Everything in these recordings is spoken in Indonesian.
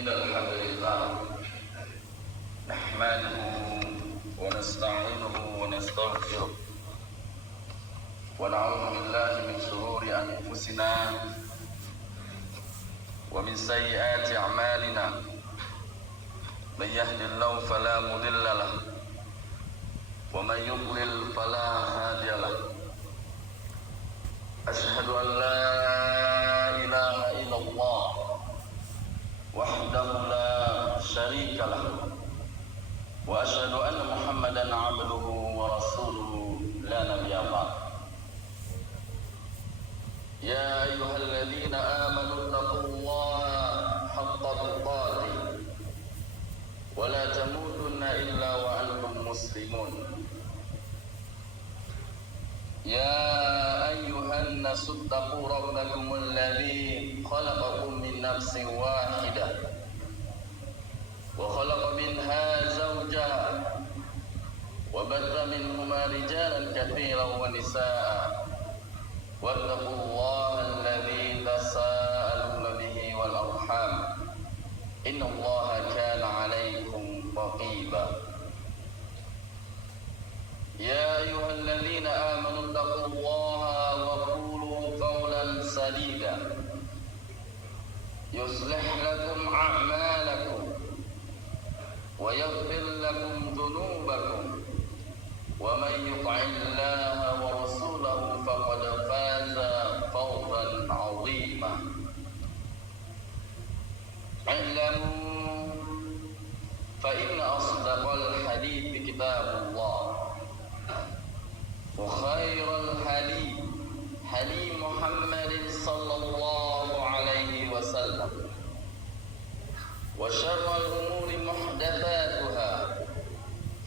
إن الحمد لله نحمده ونستعينه ونستغفره ونعوذ بالله من شرور أنفسنا ومن سيئات أعمالنا من يهد الله فلا مضل له ومن يضلل فلا هادي له أشهد أن لا إله إلا الله وحده لا شريك له وأشهد أن محمدا عبده ورسوله لا نبي بعده يا أيها الذين آمنوا اتقوا الله حق تقاته ولا تموتن إلا وأنتم مسلمون يا أيها الناس اتقوا ربكم الذي خلقكم من نفس واحدة وخلق منها زوجها وبث منهما رجالا كثيرا ونساء واتقوا الله الذي تساءلون به والأرحام إن الله كان عليكم رقيبا يا أيها الذين آمنوا اتقوا الله وقولوا قولا سديدا يصلح لكم أعمالكم ويغفر لكم ذنوبكم ومن يطع الله ورسوله فقد فاز فوزا عظيما اعلموا فإن أصدق الحديث كتاب الله وخير الهدي هدي محمد صلى الله عليه وسلم وشر الأمور محدثاتها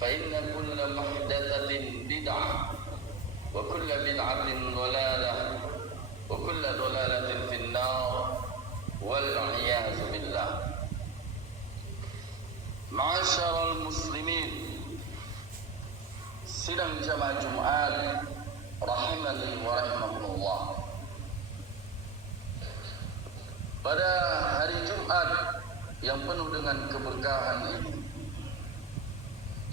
فإن كل محدثة بدعة وكل بدعة ضلالة وكل ضلالة في النار والعياذ بالله. معاشر المسلمين, sidang jamaah Jumat rahimani wa rahimakumullah. Pada hari Jumat yang penuh dengan keberkahan ini,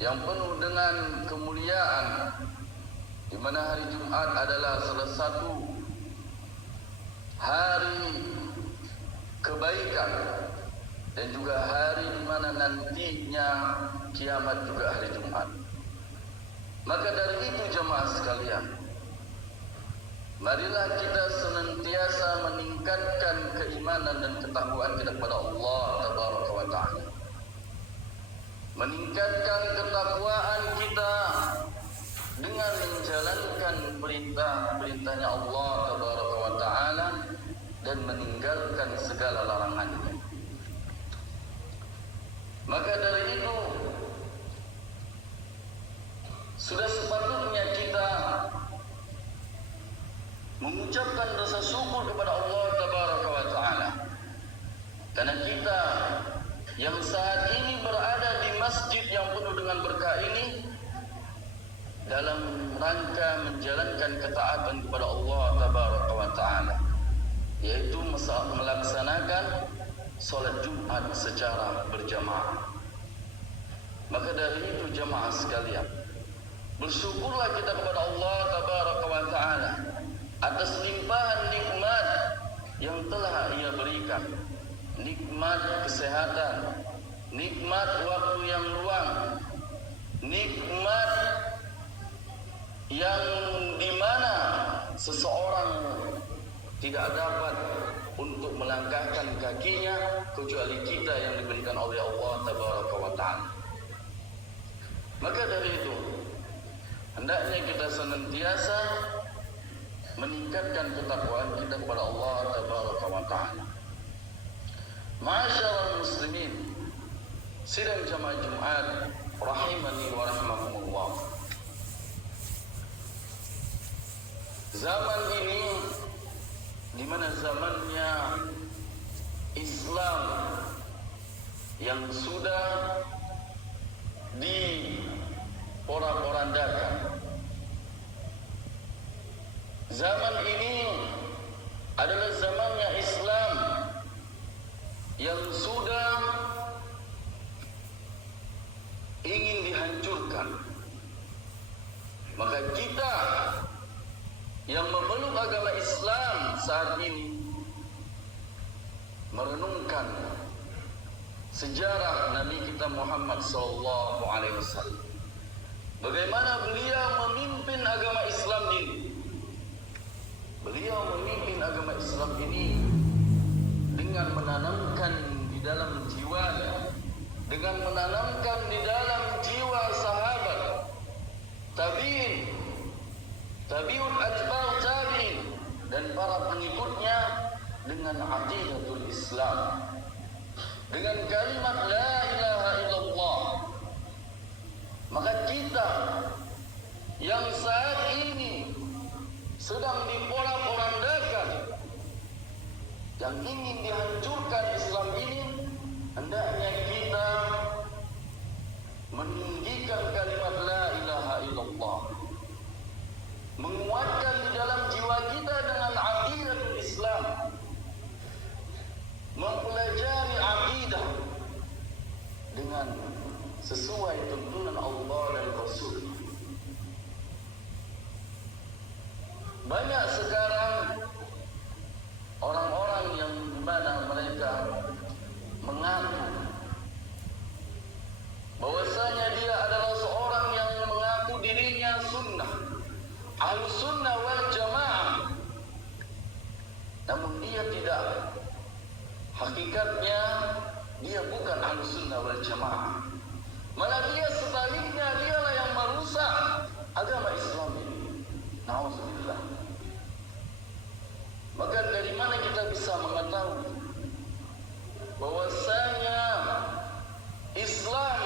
yang penuh dengan kemuliaan, di mana hari Jumat adalah salah satu hari kebaikan dan juga hari di mana nantinya kiamat juga hari Jumat. Maka dari itu jemaah sekalian, marilah kita senantiasa meningkatkan keimanan dan ketakwaan kita kepada Allah Tabaraka wa Ta'ala. Meningkatkan ketakwaan kita dengan menjalankan perintah-perintahnya Allah Tabaraka wa Ta'ala dan meninggalkan segala larangannya. Maka dari itu sudah sepatutnya kita mengucapkan rasa syukur kepada Allah Tabaraka wa Ta'ala, karena kita yang saat ini berada di masjid yang penuh dengan berkah ini dalam rangka menjalankan ketaatan kepada Allah Tabaraka wa Ta'ala, yaitu melaksanakan salat Jumat secara berjamaah. Maka dari itu jamaah sekalian, bersyukurlah kita kepada Allah Tabaraka wa Ta'ala atas limpahan nikmat yang telah Ia berikan. Nikmat kesehatan, nikmat waktu yang luang, nikmat yang dimana seseorang tidak dapat untuk melangkahkan kakinya kecuali kita yang diberikan oleh Allah Tabaraka wa Ta'ala. Maka dari itu hendaknya kita senantiasa meningkatkan ketakwaan kita kepada Allah Tabaraka wa Ta'ala. Ma'asyiral muslimin, sidang jamaah Jumat rahimani wa rahimakumullah. Zaman ini di mana zamannya Islam yang sudah diporak-porandakan. Zaman ini adalah zamannya Islam yang sudah ingin dihancurkan. Maka kita yang memeluk agama Islam saat ini merenungkan sejarah Nabi kita Muhammad SAW. Bagaimana beliau memimpin agama Islam ini. Beliau memimpin agama Islam ini dengan menanamkan di dalam jiwanya, dengan menanamkan di dalam jiwa sahabat, tabi'in, tabi'un atba'u tabi'in, dan para pengikutnya dengan aqidatul Islam, dengan kalimat la ilaha illallah. Maka kita yang saat ini sedang diporak-porandakan, yang ingin dihancurkan Islam ini, hendaknya kita meninggikan kalimat la ilaha illallah, menguatkan di dalam jiwa kita dengan aqidatul Islam, mempelajari aqidah dengan sesuai tuntunan Allah dan Rasul. Banyak sekarang orang-orang yang dimana mereka mengaku bahwasanya dia adalah seorang yang mengaku dirinya sunnah, ahlus sunnah wal jamaah, namun dia tidak, hakikatnya dia bukan ahlus sunnah wal jamaah, malah dia sebaliknya, dialah yang merusak agama Islam ini. Nauzubillah. Maka dari mana kita bisa mengetahui bahwasanya Islam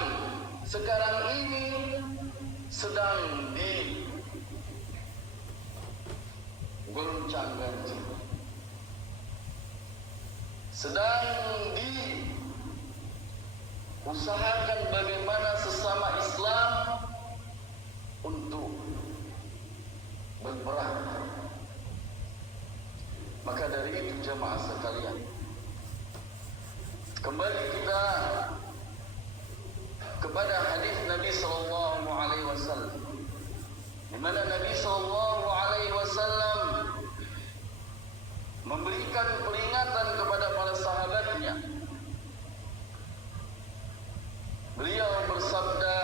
sekarang ini sedang digoncang-gancing, sedang diusahakan bagaimana sesama Islam untuk berperang. Maka dari itu jamaah sekalian, kembali kita kepada hadis Nabi sallallahu alaihi wasallam, di mana Nabi sallallahu alaihi wasallam memberikan peringatan kepada para sahabatnya. Beliau bersabda,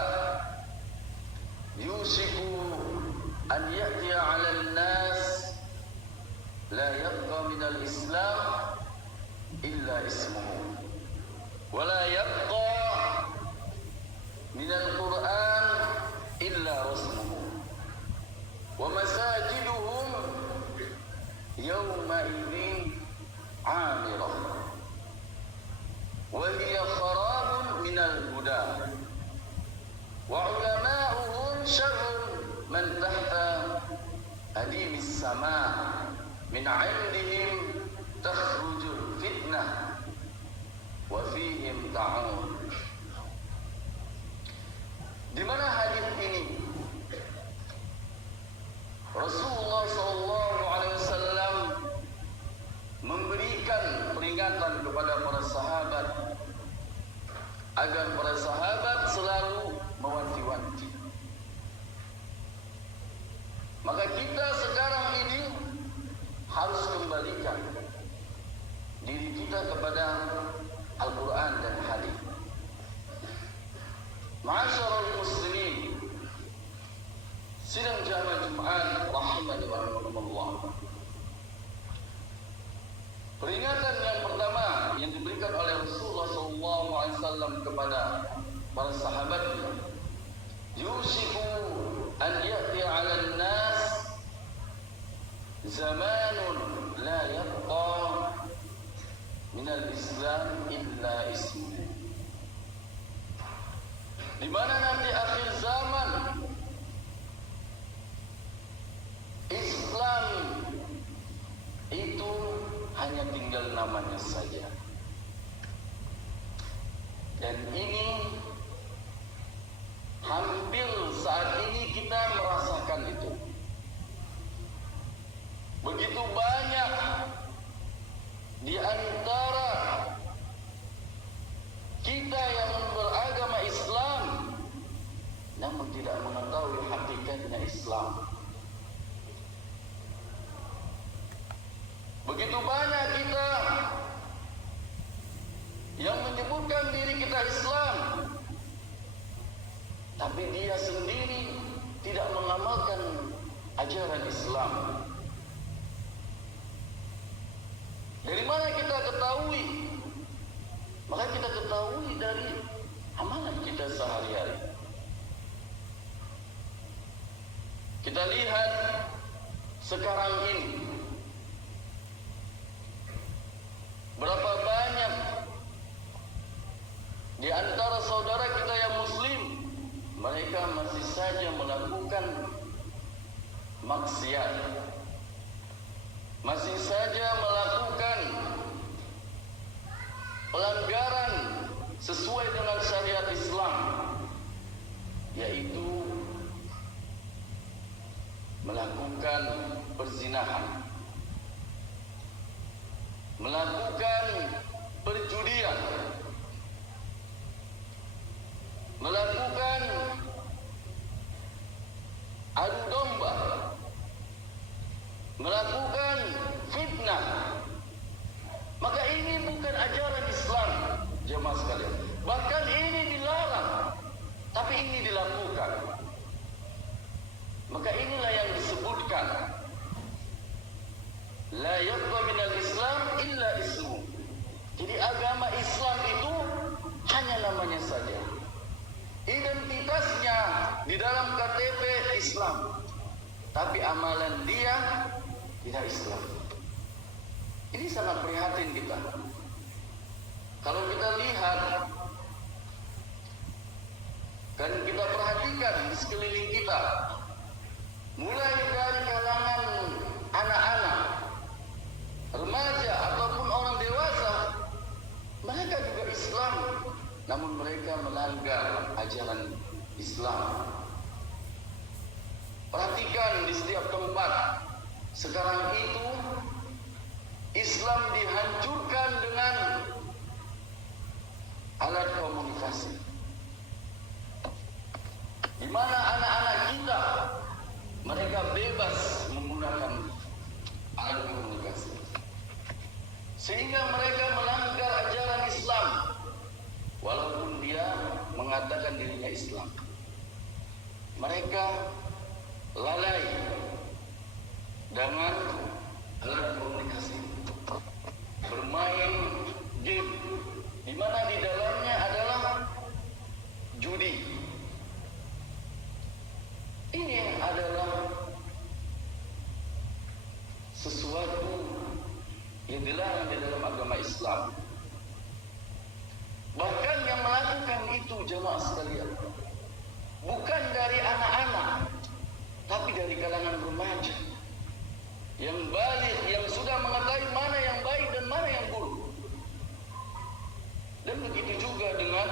"Yusiku an ya'tiya 'alan nas la yabqa minal Islam illa ismuhu, wa la yabqa minal Quran illa rasmuhu, wa masajiduhum yawma idhin amirah, wa hiya kharabun minal huda, wa ulama'uhum syarrun man tahta adimis sama' min 'indihim takhrujul fitnah wa fihim ta'un." Di mana hadis ini Rasulullah SAW memberikan peringatan kepada para sahabat agar para sahabat selalu mewanti-wanti. Maka kita sekarang ini harus kembalikan diri kita kepada Al-Quran dan hadis. Ma'asyiral muslimin, sidang jamaah Jumat rahimani wa rahimakumullah. Peringatan yang pertama yang diberikan oleh Rasulullah SAW kepada para sahabatnya, yusiku an ya'ti 'alan nas zamanun la yabqa minal Islam illa ismu. Di mana nanti akhir zaman Islam itu hanya tinggal namanya saja. Dan ini hampir saat ini kita merasakan itu. Begitu banyak di antara kita yang beragama Islam namun tidak mengetahui hakikatnya Islam. Begitu banyak kita yang menyebutkan diri kita Islam, tapi dia sendiri tidak mengamalkan ajaran Islam. Dari mana kita ketahui? Maka kita ketahui dari amalan kita sehari-hari. Kita lihat sekarang ini berapa banyak di antara saudara kita yang muslim, mereka masih saja melakukan maksiat, masih saja melakukan pelanggaran sesuai dengan syariat Islam, yaitu melakukan perzinahan, melakukan perjudian, melakukan adu domba, melakukan fitnah. Maka ini bukan ajaran Islam, jemaah sekalian. Bahkan ini dilarang, tapi ini dilakukan. Maka inilah yang disebutkan la yabqa minal Islam illa ismu. Jadi agama Islam itu hanya namanya saja. Identitasnya di dalam KTP Islam, tapi amalan dia tidak Islam. Ini sangat prihatin kita. Kalau kita lihat dan kita perhatikan di sekeliling kita, mulai dari kalangan anak-anak, remaja ataupun orang dewasa, mereka juga Islam, namun mereka melanggar ajaran Islam. Perhatikan di setiap tempat sekarang itu Islam dihancurkan dengan alat komunikasi, di mana anak-anak kita mereka bebas menggunakan alat komunikasi, sehingga mereka melanggar ajaran Islam walaupun dia mengatakan dirinya Islam. Mereka lalai dengan alat komunikasi, bermain game, di mana di dalamnya adalah judi. Ini adalah sesuatu yang dilarang di dalam agama Islam. Bahkan yang melakukan itu, jemaah sekalian, bukan dari anak-anak, tapi dari kalangan remaja yang balik, yang sudah mengetahui mana yang baik dan mana yang buruk. Dan begitu juga dengan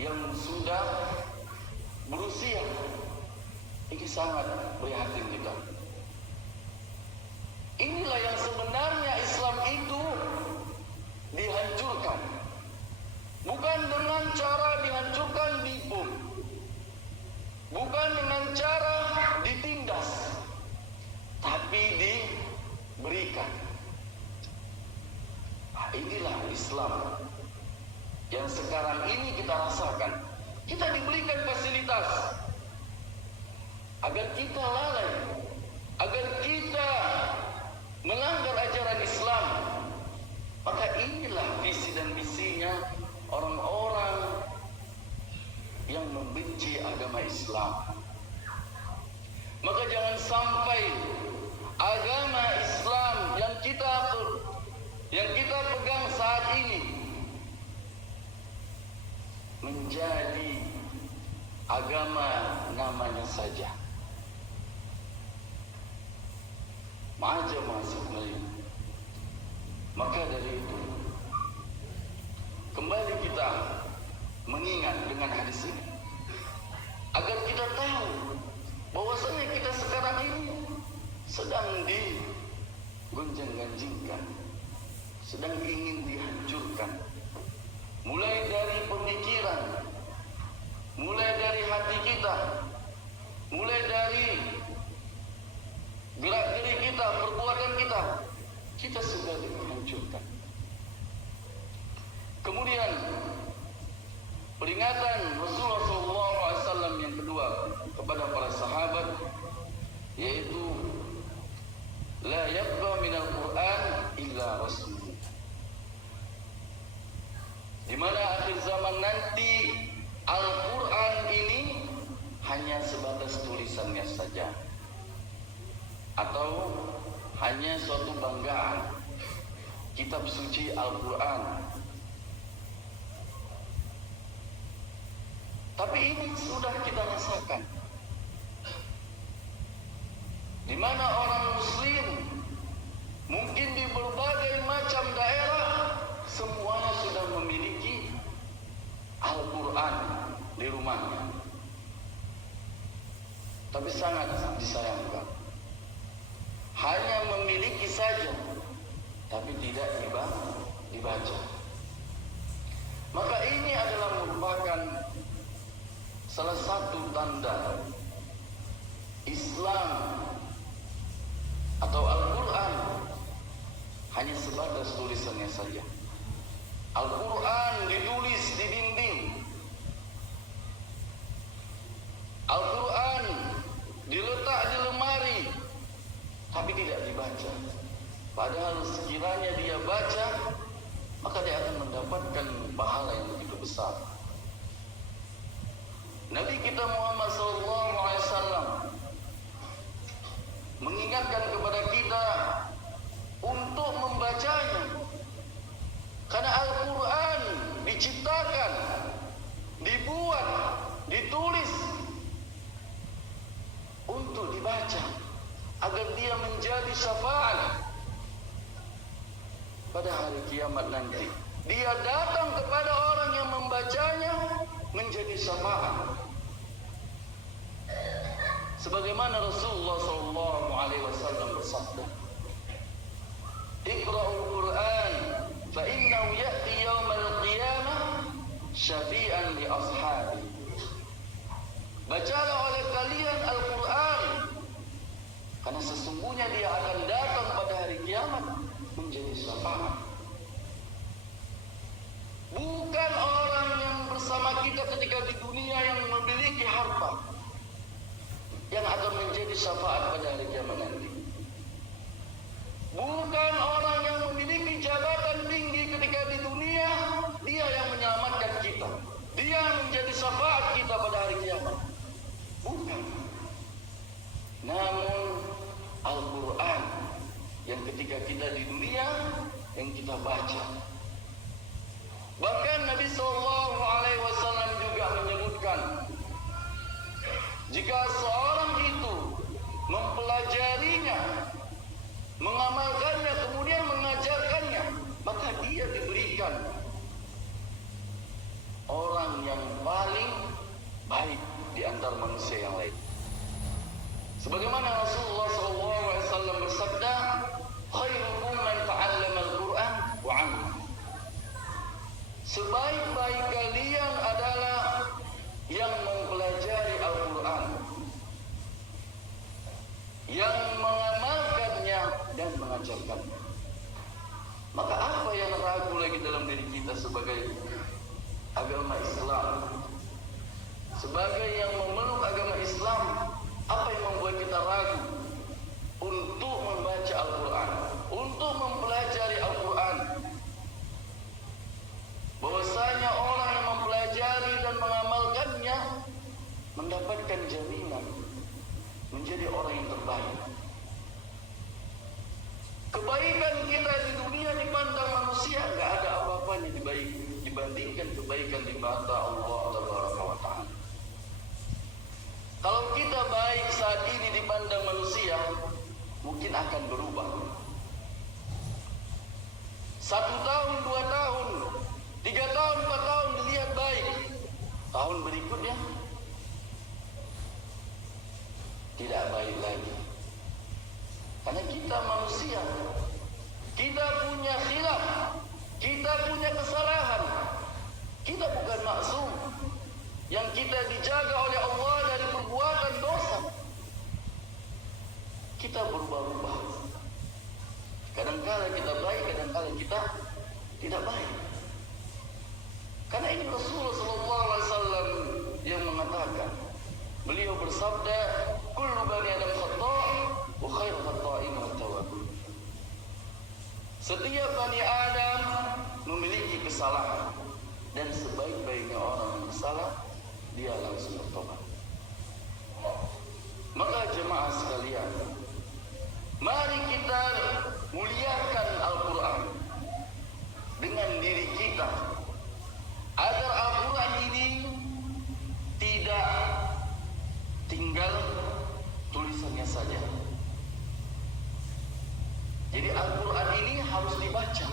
yang sudah berusia. Ini sangat prihatin kita. Inilah yang sebenarnya Islam itu dihancurkan, bukan dengan cara dihancurkan dibom, bukan dengan cara ditindas, tapi diberikan. Nah, inilah Islam yang sekarang ini kita rasakan. Kita diberikan fasilitas agar kita lalai, agar kita melanggar ajaran Islam. Maka inilah visi dan misinya orang-orang yang membenci agama Islam. Maka jangan sampai agama Islam yang kita pegang saat ini menjadi agama namanya saja. Ma'aja sebenarnya. Maka dari itu kembali kita mengingat dengan hadis ini agar kita tahu bahwasanya kita sekarang ini sedang digonjang-ganjingkan, sedang ingin dihancurkan, mulai dari pemikiran, mulai dari hati kita, mulai dari gerak-gerik kita, perbuatan kita sudah dihancurkan. Kemudian peringatan Rasulullah SAW yang kedua kepada para sahabat, yaitu la yabqa minal Qur'an illa rasul. Di mana akhir zaman nanti Al-Quran ini hanya sebatas tulisannya saja, atau hanya suatu banggaan kitab suci Al-Quran. Tapi ini sudah kita rasakan, di mana orang Muslim mungkin di berbagai macam daerah semuanya sudah memiliki Al-Quran di rumahnya. Tapi sangat disayangkan, hanya memiliki saja, tapi tidak dibaca. Maka ini adalah merupakan salah satu tanda Islam atau Al-Quran hanya sebatas tulisannya saja. Al-Quran ditulis di dinding, Al-Quran diletak di lemari, tapi tidak dibaca. Padahal sekiranya dia baca, maka dia akan mendapatkan pahala yang begitu besar. Nabi kita Muhammad SAW mengingatkan kepada kita untuk membacanya, karena Al-Quran diciptakan, dibuat, ditulis untuk dibaca agar dia menjadi syafaat pada hari kiamat nanti. Dia datang kepada orang yang membacanya menjadi syafaat. Sebagaimana Rasulullah SAW bersabda, "Iqra'ul Qur'an fa innahu ya'ti yaumal qiyamah syafi'an li ashabi." Bacalah oleh kalian Al-Quran, karena sesungguhnya dia akan datang pada hari kiamat menjadi syafaat. Bukan orang yang bersama kita ketika di dunia yang memiliki harta yang akan menjadi syafaat pada hari kiamat nanti. Bukan orang yang memiliki jabatan tinggi ketika di dunia, dia yang menyelamatkan kita, dia yang menjadi syafaat kita pada hari kiamat. Bukan. Namun Al-Quran yang ketika kita di dunia yang kita baca. Bahkan Nabi SAW juga menyebutkan, jika seorang itu mempelajarinya, mengamalkannya, kemudian mengajarkannya, maka dia diberikan orang yang paling baik di antara manusia yang lain. Sebagaimana Rasulullah SAW bersabda, "Khairukum man ta'allama al-Qur'an wa 'allama." Sebaik-baik kalian adalah yang mempelajari Al-Quran, yang mengamalkannya dan mengajarkannya. Maka apa yang ragu lagi dalam diri kita sebagai agama Islam, sebagai yang memeluk agama Islam? Apa yang membuat kita ragu untuk membaca Al-Quran, untuk mempelajari Al-Quran? Bahwasanya orang yang mempelajari dan mengamalkannya mendapatkan jaminan menjadi orang yang terbaik. Kebaikan kita di dunia dipandang manusia nggak ada apa-apanya dibandingkan kebaikan di mata Allah Tabaraka wa Ta'ala. Kalau kita baik saat ini dipandang manusia, mungkin akan berubah. 1 tahun, 2 tahun, 3 tahun, 4 tahun dilihat baik. Tahun berikutnya tidak baik lagi. Karena kita manusia, kita punya khilaf, kita punya kesalahan. Kita bukan maksum yang kita dijaga oleh Allah dari perbuatan dosa. Kita berubah-ubah. Kadang-kala kita baik, kadang-kala kita tidak baik. Karena ini Rasulullah SAW yang mengatakan, beliau bersabda, kullu bani Adam khata' wa khairu khata'in at-tawwabun. Setiap bani Adam memiliki kesalahan, dan sebaik-baiknya orang yang salah dia langsung bertobat. Maka jemaah sekalian, mari kita muliakan Al-Quran dengan diri kita, agar Al-Quran ini tidak tinggal tulisannya saja. Jadi Al-Quran ini harus dibaca,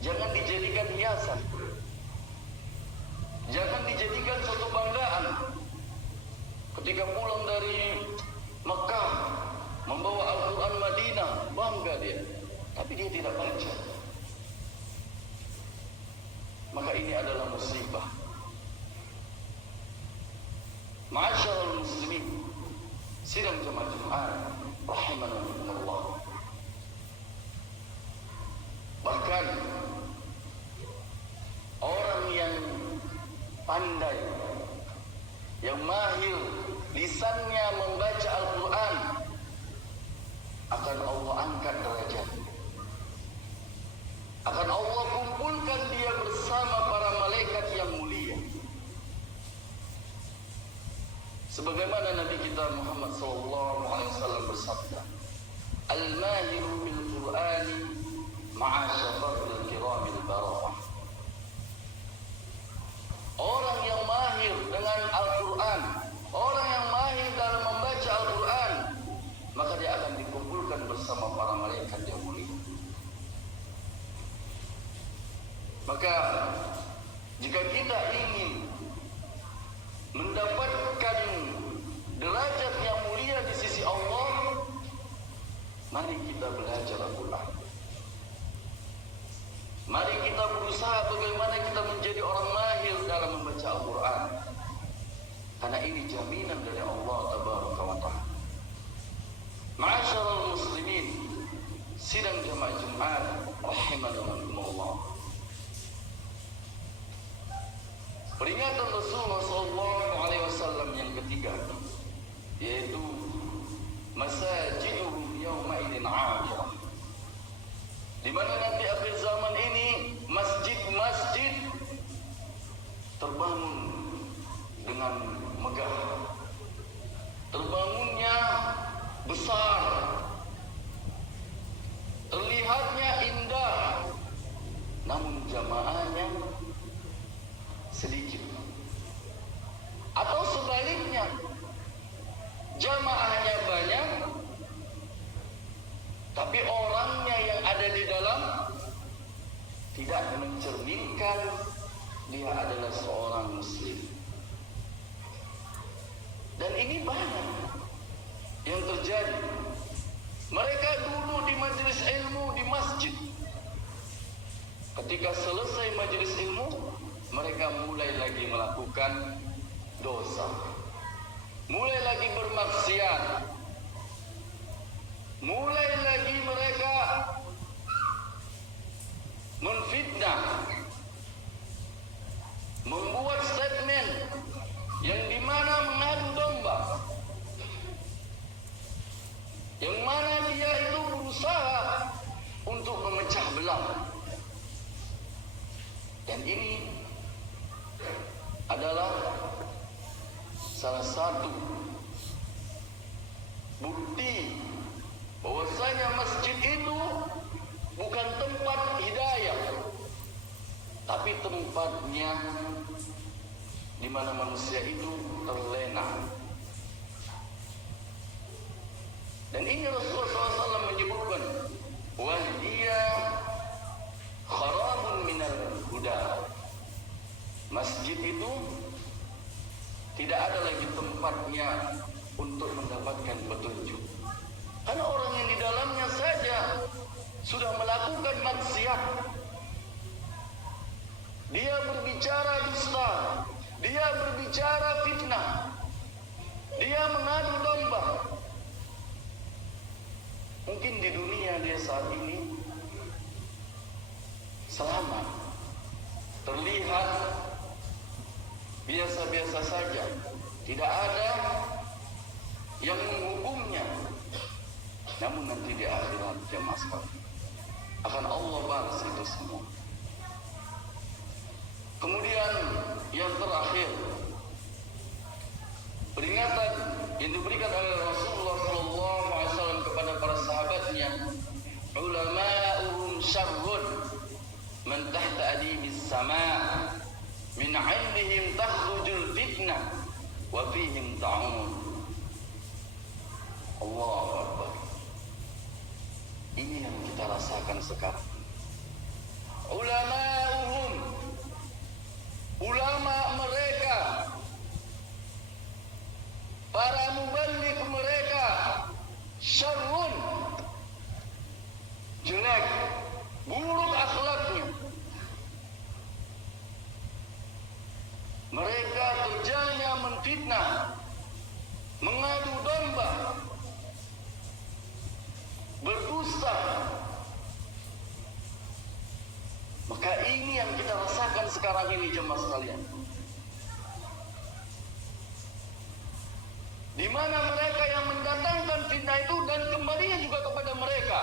jangan dijadikan hiasan, jangan dijadikan suatu banggaan. Ketika pulang dari Mekah membawa Al-Quran Madinah, bangga dia, tapi dia tidak baca. Maka ini adalah musibah. Ma'asyiral muslimin, sidang jemaah Jumat rahimanallah. Bahkan orang yang pandai, yang mahir lisannya membaca Al-Quran, akan Allah angkat derajat, akan Allah kumpulkan dia bersama para malaikat yang mulia. Sebagaimana Nabi kita Muhammad SAW bersabda, al-mahiru bil Qur'ani ma'a syafatil kiramil bararah. Orang yang mahir dengan Al-Quran, orang yang mahir dalam membaca Al-Quran, maka dia akan dikumpulkan bersama para malaikat yang mulia. Maka jika kita ingin mendapatkan derajat yang mulia di sisi Allah, mari kita belajar Al-Quran. Mari kita berusaha bagaimana kita menjadi orang mahir dalam membaca Al-Quran. Karena ini jaminan dari Allah Tabaraka wa Ta'ala. Ma'asyiral muslimin, sidang jemaah Jumat rahimanallah. Peringatan Rasulullah SAW yang ketiga, yaitu masajiduhum yawma idin 'amirah. Di mana nanti akhir zaman ini masjid-masjid terbangun dengan megah, terbangunnya besar, terlihatnya indah, namun jamaahnya sedikit. Atau sebaliknya, jamaahnya banyak, tapi orangnya yang ada di dalam tidak mencerminkan dia adalah seorang muslim. Dan ini banyak yang terjadi. Mereka dulu di majelis ilmu di masjid, ketika selesai majelis ilmu, mereka mulai lagi melakukan dosa, mulai lagi bermaksiat, mulai lagi mereka menfitnah, membuat statement yang dimana mengadu domba, yang mana dia itu berusaha untuk memecah belah. Dan ini adalah salah satu tempatnya di mana manusia itu terlena. Dan ini Rasulullah SAW menyebutkan, wahdiya kharabun minal huda. Masjid itu tidak ada lagi tempatnya untuk mendapatkan petunjuk. Karena orang yang di dalamnya saja sudah melakukan maksiat. Dia berbicara dusta, dia berbicara fitnah, dia mengadu domba. Mungkin di dunia dia saat ini selamat, terlihat biasa-biasa saja, tidak ada yang menghukumnya. Namun nanti di akhirat jemaah sekalian akan Allah balas itu semua. Kemudian yang terakhir, peringatan yang diberikan oleh Rasulullah SAW kepada para sahabatnya, ulama'uhum syarrun man tahta adimis sama' min 'indihim takhrujul fitnah wa fihim ta'un. Allahu Akbar. Ini yang kita rasakan sekarang. Ulama'uhum, ulama mereka, para muballigh mereka, syarrun, jelek, buruk akhlaknya. Mereka kerjanya menfitnah, mengadu domba, berdusta. Maka ini yang kita rasakan sekarang ini jemaah sekalian. Di mana mereka yang mendatangkan fitnah itu dan kembalinya juga kepada mereka.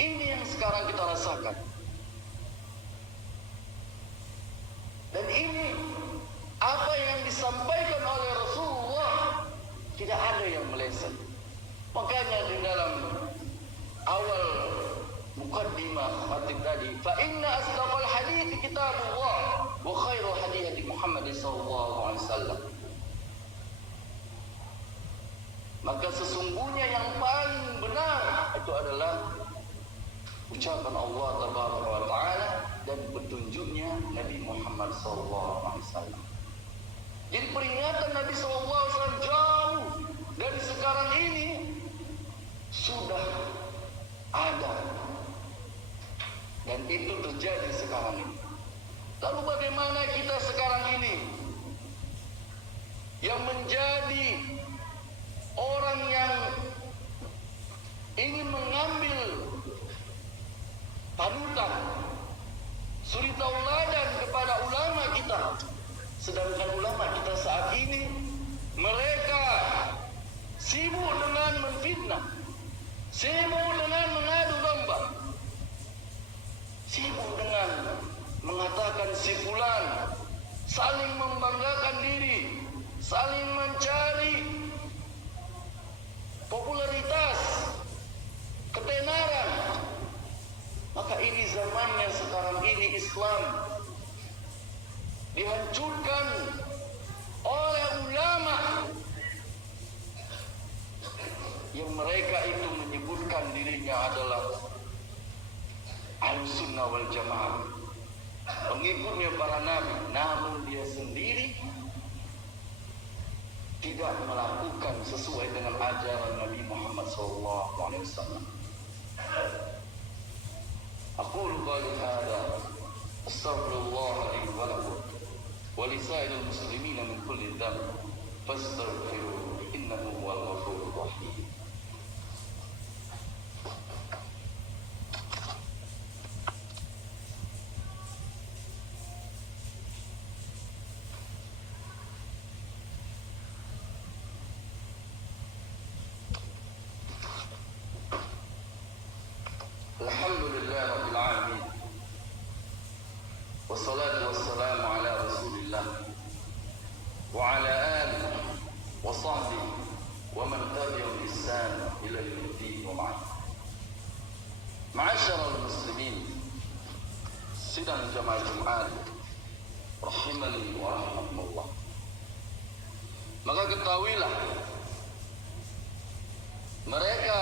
Ini yang sekarang kita rasakan. Dan ini apa yang disampaikan oleh Rasulullah, tidak ada yang meleset. Makanya di dalam awal muqaddimah khatib tadi, fa inna asdaqal hadits kitabullah wa khairul hadits Muhammad sallallahu alaihi wasallam. Maka sesungguhnya yang paling benar itu adalah ucapan Allah tabaraka wa taala dan petunjuknya Nabi Muhammad sallallahu alaihi wasallam. Jadi peringatan Nabi sallallahu alaihi wasallam jauh dari sekarang ini sudah ada. Dan itu terjadi sekarang ini. Lalu bagaimana kita sekarang ini yang menjadi orang yang ingin mengambil panutan, suri tauladan kepada ulama kita, sedangkan ulama kita saat ini mereka sibuk dengan menfitnah, sibuk dengan mengadu domba, sibuk dengan mengatakan si fulan, saling membanggakan diri, saling mencari popularitas, ketenaran. Maka ini zamannya sekarang ini Islam dihancurkan oleh ulama yang mereka itu menyebutkan dirinya adalah Ahlussunnah wal Jamaah, pengikutnya para nabi, namun dia sendiri tidak melakukan sesuai dengan ajaran Nabi Muhammad SAW. Aqulu qali hadza astaghfirullah li wa lakum wa li sa'iril muslimina min kulli dhanb fastaghfiruhu innahu huwal ghafurur rahim. Alhamdulillah rabbil alamin. Wassalatu wassalamu ala Rasulillah wa ala alihi wa sahbihi wa man tabi'ahum bi ihsan ila yaumid wa ba'd. Ma'asyiral muslimin, sidang jamaah Jumat rahimani wa rahimakumullah. Maka ketahuilah, mereka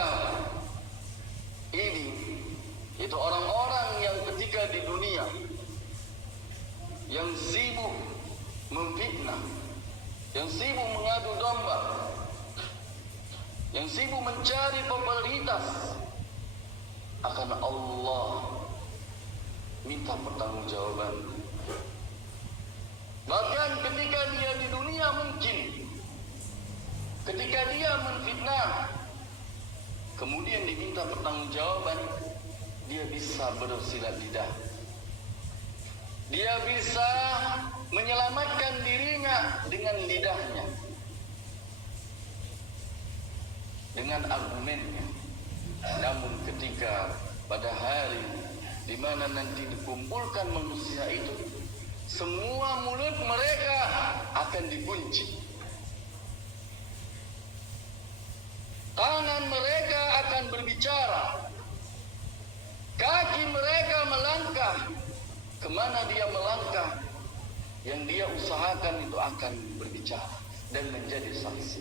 ini itu orang-orang yang ketika di dunia yang sibuk memfitnah, yang sibuk mengadu domba, yang sibuk mencari popularitas, akan Allah minta pertanggungjawaban. Bahkan ketika dia di dunia mungkin ketika dia menfitnah kemudian diminta pertanggungjawaban, dia bisa bersilat lidah, dia bisa menyelamatkan dirinya dengan lidahnya, dengan argumennya. Namun ketika pada hari di mana nanti dikumpulkan manusia itu, semua mulut mereka akan dikunci, tangan mereka akan berbicara, kaki mereka melangkah. Kemana dia melangkah, yang dia usahakan itu akan berbicara dan menjadi saksi.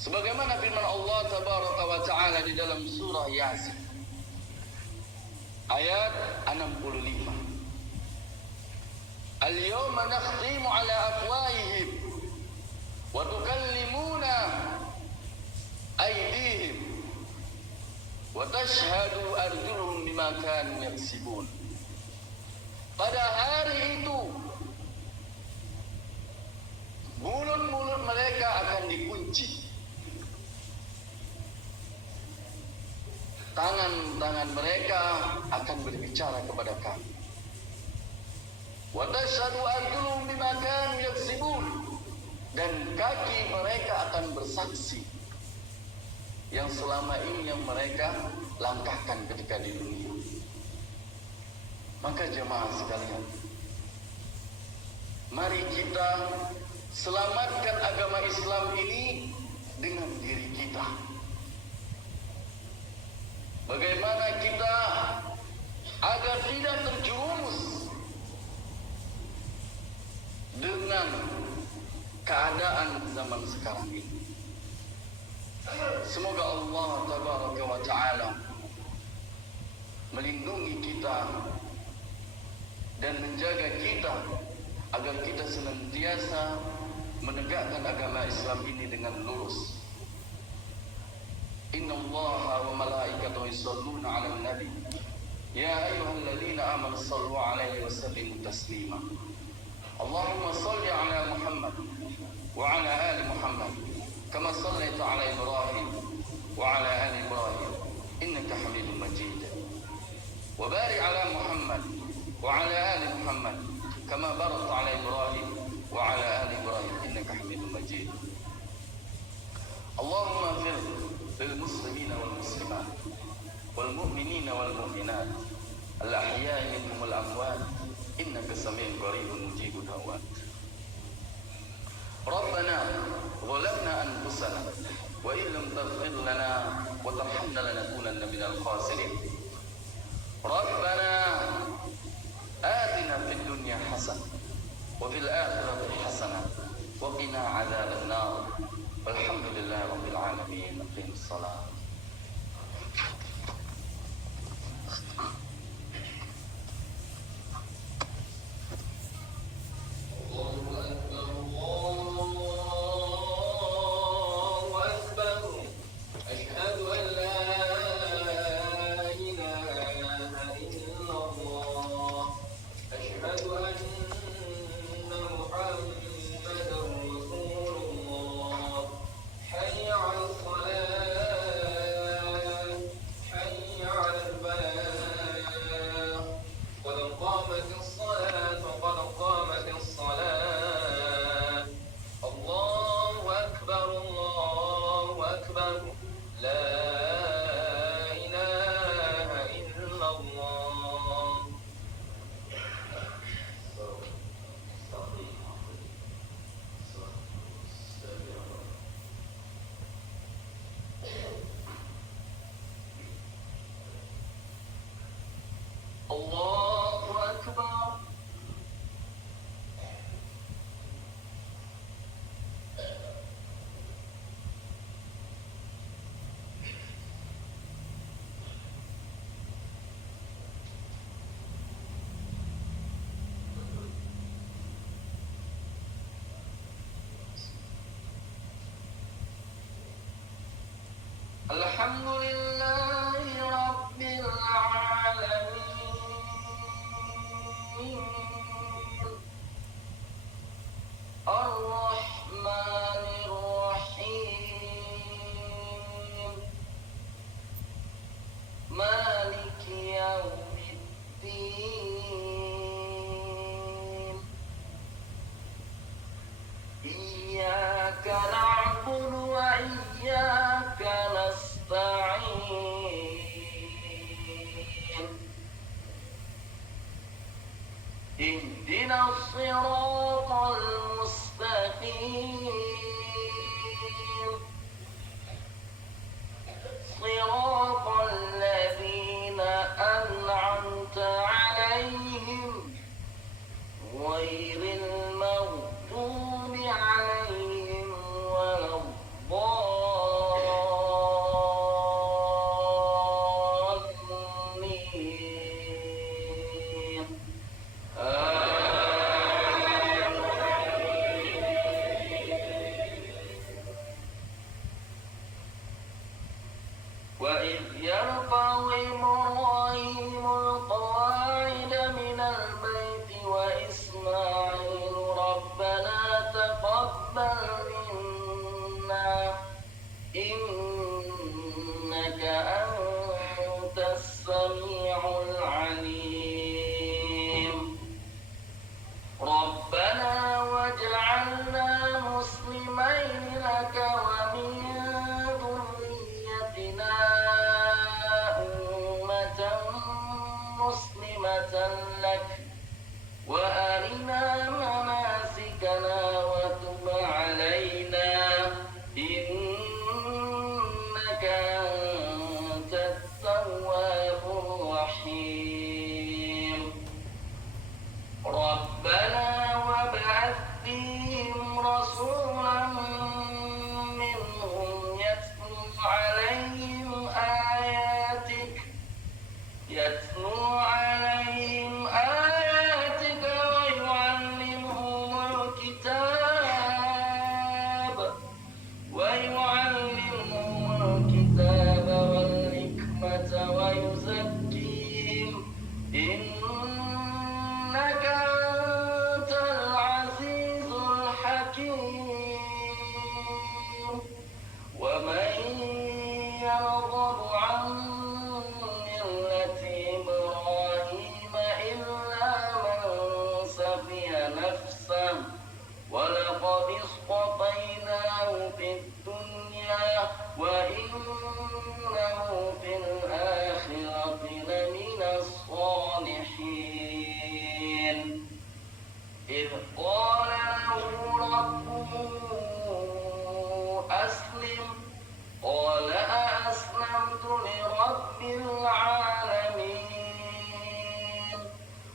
Sebagaimana firman Allah Tabaraka wa Ta'ala di dalam surah Yasin ayat 65, Al-yawma nakhtimu ala afwahihim wa tukallimuna aydihim wa tashhadu arjuluhum bima kanu yaksibun. Pada hari itu mulut-mulut mereka akan dikunci, tangan-tangan mereka akan berbicara kepada kami. Wa tashhadu arjuluhum bima kanu yaksibun, dan kaki mereka akan bersaksi yang selama ini yang mereka langkahkan ketika di dunia. Maka jemaah sekalian, mari kita selamatkan agama Islam ini dengan diri kita. Bagaimana kita agar tidak terjerumus dengan keadaan zaman sekarang ini. Semoga Allah Tabaraka wa Ta'ala melindungi kita dan menjaga kita agar kita senantiasa menegakkan agama Islam ini dengan lurus. Inna Allaha wa malaikatahu yusholluna 'alan nabi ya ayyuhalladzina amanu shallu 'alaihi wa sallimu taslima. Allahumma shalli 'ala Muhammad wa 'ala ali Muhammad kama shallaita 'ala Ibrahim wa 'ala ali Ibrahim innaka Hamidum Majid. Wa barik 'ala Muhammad wa 'ala ali Muhammad kama barakta 'ala Ibrahim wa 'ala ali Ibrahim innaka Hamidum Majid. Allahumma fir للمسلمين والمسلمات والمؤمنين والمؤمنات الأحياء منهم والأموات إنك سميع قريب مجيب الدعوات. ربنا ظلمنا أنفسنا وإن لم تغفر لنا وترحمنا لنكونن من الخاسرين. ربنا آتنا في الدنيا حسنة وفي الآخرة حسنة وقنا عذاب النار. والحمد لله رب العالمين. أقيموا الصلاة. Allahu Akbar. Alhamdulillahi Rabbil Alamin Ar-Rahmanir Rahim Maliki Yawmiddin Iyyaka na'budu wa iyyaka nasta'in Ihdinas siratal mustaqim Siratal ladzina an'amta 'alaihim ghairil maghdubi 'alaihim waladdallin. وإذ يرفع إبراهيم القواعد من البيت وإسماعيل ربنا تقبل منا إنك أنت السميع العليم ربنا واجعلنا مسلمين لك ومن ذريتنا أمة مسلمة لك وأرنا مناسكنا وتب علينا إنك أنت التواب الرحيم ربنا وابعث فيهم رسولا منهم يتلو عليهم آياتك ويعلمهم الكتاب والحكمة ويزكيهم إنك أنت العزيز الحكيم ومن يرغب عن ملة إبراهيم إلا من سفه نفسه ولقد اصطفيناه في الدنيا وإنه في الآخرة لمن الصالحين إذ قال له ربه أسلم قال أأسلمت لرب العالمين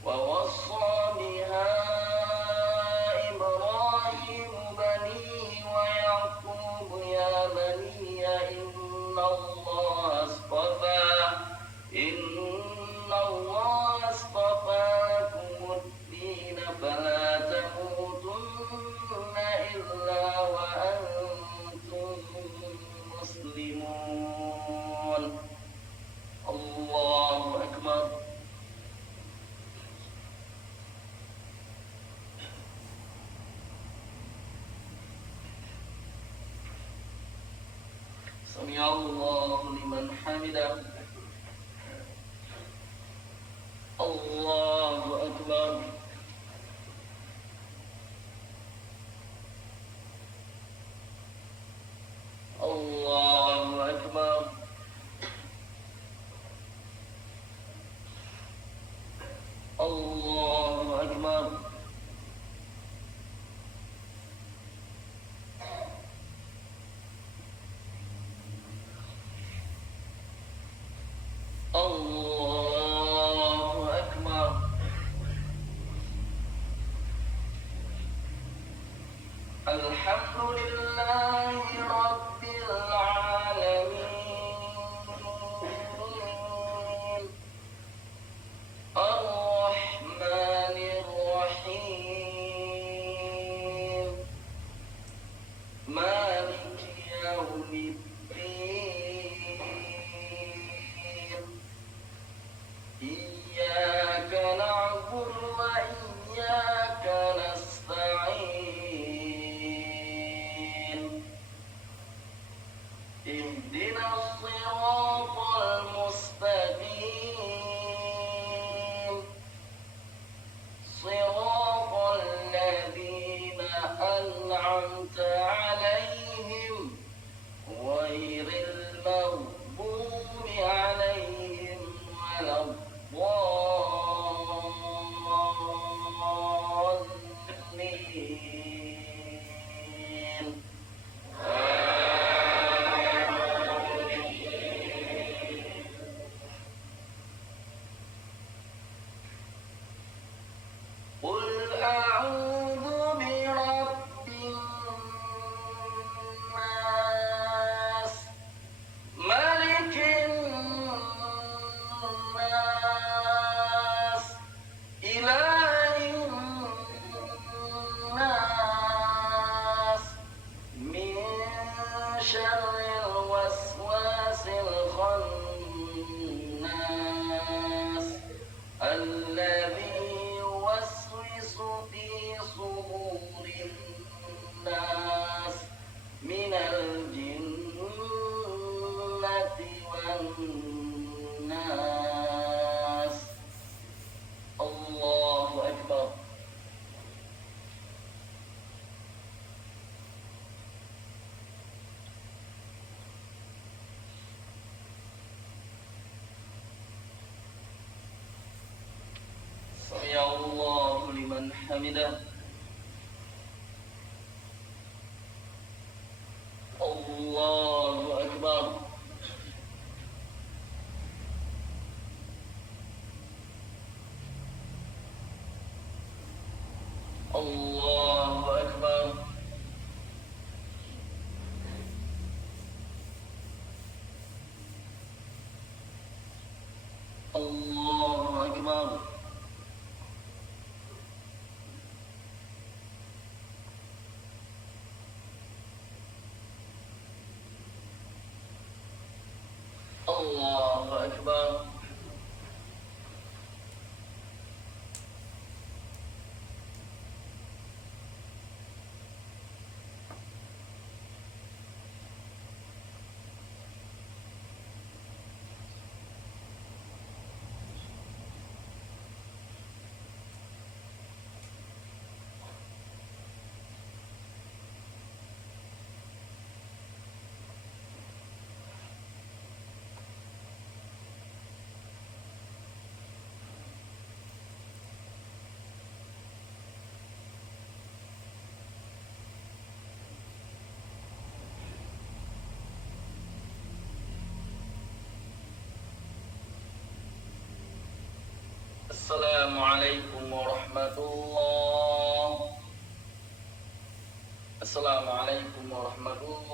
ووصى بها إبراهيم بنيه ويعقوب يا بني إن الله اصطفى لكم الدين فلا تموتن إلا وأنتم مسلمون الله أكبر سمع الله لمن حمده الله أكبر الله أكبر الله أكبر الله أكبر الحمد لله رب العالمين الرحمن الرحيم مالك يوم الدين اهدنا الصراط المستقيم صراط الذين أنعمت عليهم غير المغضوب عليهم ولا الضالين. قل أعوذ برب الناس ملك الناس إله الناس من شر الوسواس الخناس الذي يوسوس في صدور الناس من الجنة والناس. الله أكبر. سمع الله لمن حمده. الله أكبر. الله أكبر. الله أكبر. الله أكبر. Assalamualaikum warahmatullahi wabarakatuh. Assalamualaikum warahmatullahi